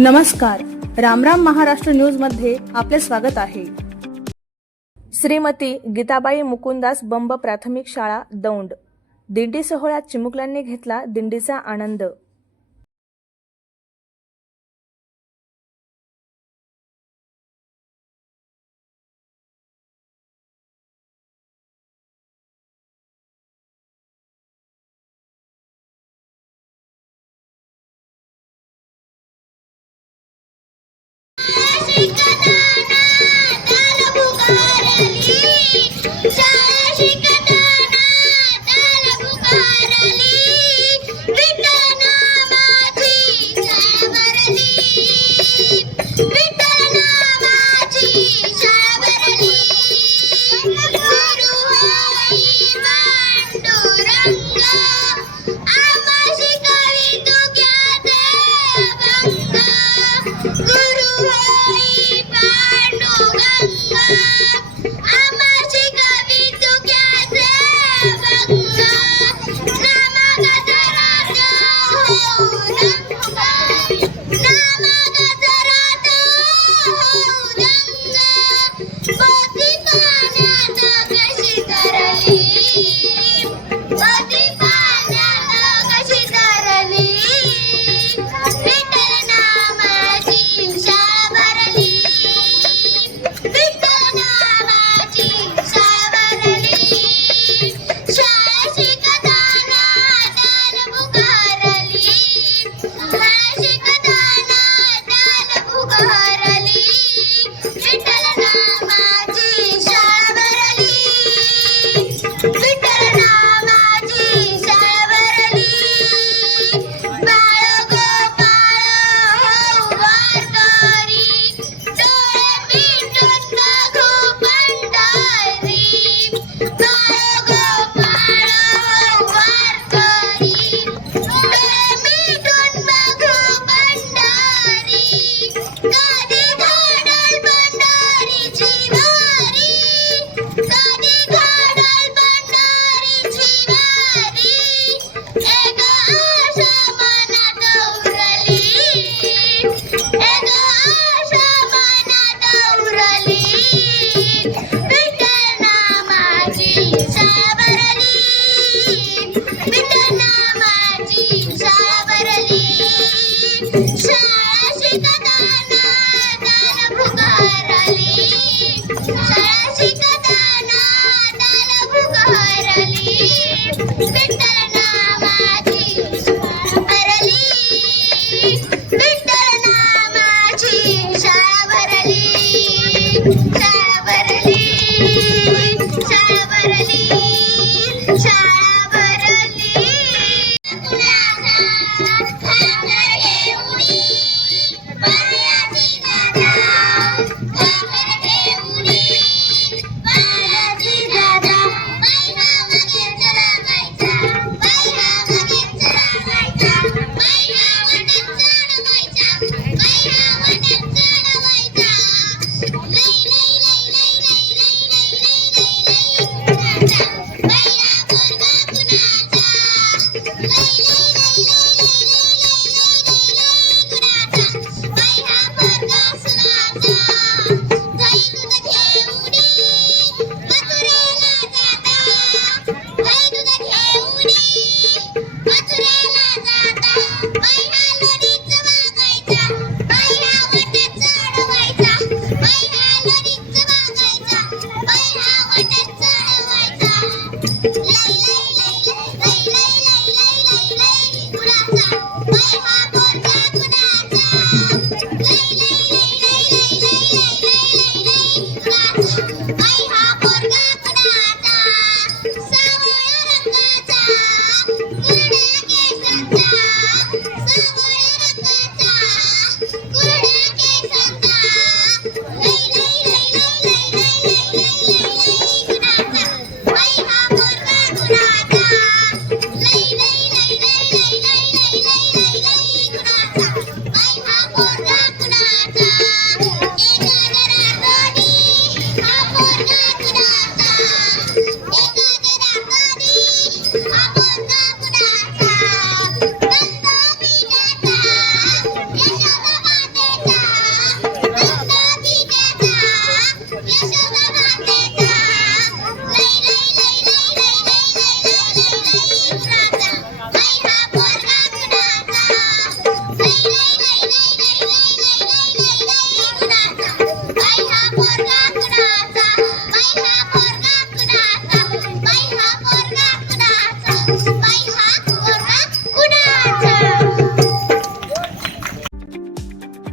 नमस्कार. रामराम महाराष्ट्र न्यूजमध्ये आपले स्वागत आहे. श्रीमती गीताबाई मुकुंदास बंब प्राथमिक शाळा दौंड. दिंडी सोहळ्यात चिमुकल्यांनी घेतला दिंडीचा आनंद. शाळा